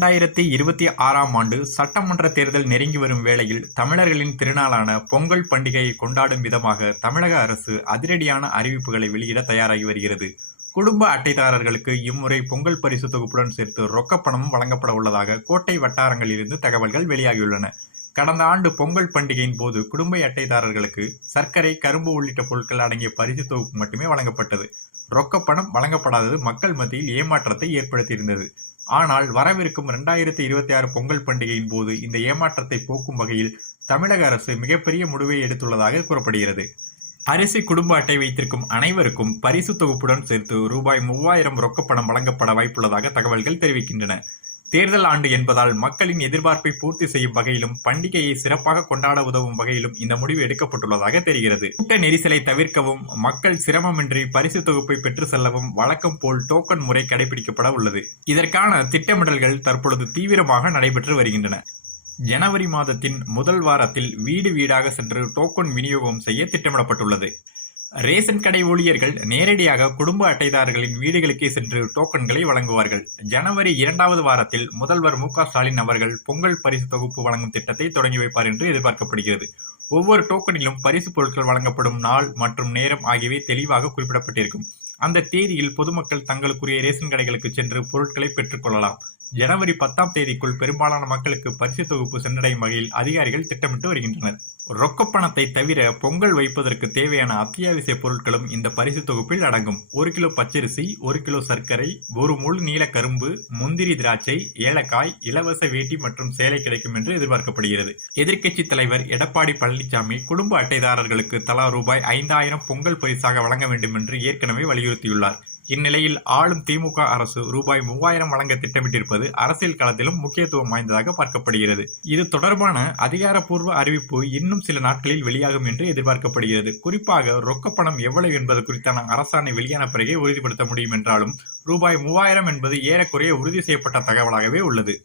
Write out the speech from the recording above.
2026ஆம் ஆண்டு சட்டமன்ற தேர்தல் நெருங்கி வரும் வேளையில் தமிழர்களின் திருநாளான பொங்கல் பண்டிகையை கொண்டாடும் விதமாக தமிழக அரசு அதிரடியான அறிவிப்புகளை வெளியிட தயாராகி வருகிறது. குடும்ப அட்டைதாரர்களுக்கு இம்முறை பொங்கல் பரிசு தொகுப்புடன் சேர்த்து ரொக்கப்பணமும் வழங்கப்பட உள்ளதாக கோட்டை வட்டாரங்களிலிருந்து தகவல்கள் வெளியாகியுள்ளன. கடந்த ஆண்டு பொங்கல் பண்டிகையின் போது குடும்ப அட்டைதாரர்களுக்கு சர்க்கரை, கரும்பு உள்ளிட்ட பொருட்கள் அடங்கிய பரிசு தொகுப்பு மட்டுமே வழங்கப்பட்டது. ரொக்கப்பணம் வழங்கப்படாதது மக்கள் மத்தியில் ஏமாற்றத்தை ஏற்படுத்தியிருந்தது. ஆனால் வரவிருக்கும் 2026 பொங்கல் பண்டிகையின் போது இந்த ஏமாற்றத்தை போக்கும் வகையில் தமிழக அரசு மிகப்பெரிய முடிவை எடுத்துள்ளதாக கூறப்படுகிறது. அரிசி குடும்ப அட்டை வைத்திருக்கும் அனைவருக்கும் பரிசு தொகுப்புடன் சேர்த்து ரூபாய் 3000 ரொக்கப்பணம் வழங்கப்பட வாய்ப்புள்ளதாக தகவல்கள் தெரிவிக்கின்றன. தேர்தல் ஆண்டு என்பதால் மக்களின் எதிர்பார்ப்பை பூர்த்தி செய்யும் வகையிலும் பண்டிகையை சிறப்பாக கொண்டாட உதவும் வகையிலும் இந்த முடிவு எடுக்கப்பட்டுள்ளதாக தெரிகிறது. கூட்ட நெரிசலை தவிர்க்கவும் மக்கள் சிரமமின்றி பரிசு தொகுப்பை பெற்று செல்லவும் வழக்கம் போல் டோக்கன் முறை கடைபிடிக்கப்பட உள்ளது. இதற்கான திட்டமிடல்கள் தற்பொழுது தீவிரமாக நடைபெற்று வருகின்றன. ஜனவரி மாதத்தின் முதல் வாரத்தில் வீடு வீடாக சென்று டோக்கன் விநியோகம் செய்ய திட்டமிடப்பட்டுள்ளது. ரேஷன் கடை ஊழியர்கள் நேரடியாக குடும்ப அட்டைதாரர்களின் வீடுகளுக்கே சென்று டோக்கன்களை வழங்குவார்கள். ஜனவரி 2வது வாரத்தில் முதல்வர் மு.க.ஸ்டாலின் அவர்கள் பொங்கல் பரிசு தொகுப்பு வழங்கும் திட்டத்தை தொடங்கி வைப்பார் என்று எதிர்பார்க்கப்படுகிறது. ஒவ்வொரு டோக்கனிலும் பரிசு பொருட்கள் வழங்கப்படும் நாள் மற்றும் நேரம் ஆகியவை தெளிவாக குறிப்பிடப்பட்டிருக்கும். அந்த தேதியில் பொதுமக்கள் தங்களுக்குரிய ரேஷன் கடைகளுக்கு சென்று பொருட்களை பெற்றுக் கொள்ளலாம். ஜனவரி 10ஆம் தேதிக்குள் பெரும்பாலான மக்களுக்கு பரிசு தொகுப்பு சென்றடையும் வகையில் அதிகாரிகள் திட்டமிட்டு வருகின்றனர். ரொக்கப்பணத்தை தவிர பொங்கல் வைப்பதற்கு தேவையான அத்தியாவசிய பொருட்களும் இந்த பரிசு தொகுப்பில் அடங்கும். 1 கிலோ பச்சரிசி, 1 கிலோ சர்க்கரை, 1 முழு நீல கரும்பு, முந்திரி திராட்சை, ஏலக்காய், இலவச வேட்டி மற்றும் சேலை கிடைக்கும் என்று எதிர்பார்க்கப்படுகிறது. எதிர்க்கட்சி தலைவர் எடப்பாடி பழனிசாமி குடும்ப அட்டைதாரர்களுக்கு தலா ரூபாய் 5000 பொங்கல் பரிசாக வழங்க வேண்டும் என்று ஏற்கனவே வலியுறுத்தியுள்ளார். இந்நிலையில் ஆளும் திமுக அரசு ரூபாய் 3000 வழங்க திட்டமிட்டிருப்பது அரசியல் களத்திலும் முக்கியத்துவம் வாய்ந்ததாக பார்க்கப்படுகிறது. இது தொடர்பான அதிகாரப்பூர்வ அறிவிப்பு இன்னும் சில நாட்களில் வெளியாகும் என்று எதிர்பார்க்கப்படுகிறது. குறிப்பாக ரொக்கப்பணம் எவ்வளவு என்பது குறித்தான அரசாணை வெளியான பிறகே உறுதிப்படுத்த முடியும் என்றாலும் ரூபாய் 3000 என்பது ஏறக்குறைய உறுதி செய்யப்பட்ட தகவலாகவே உள்ளது.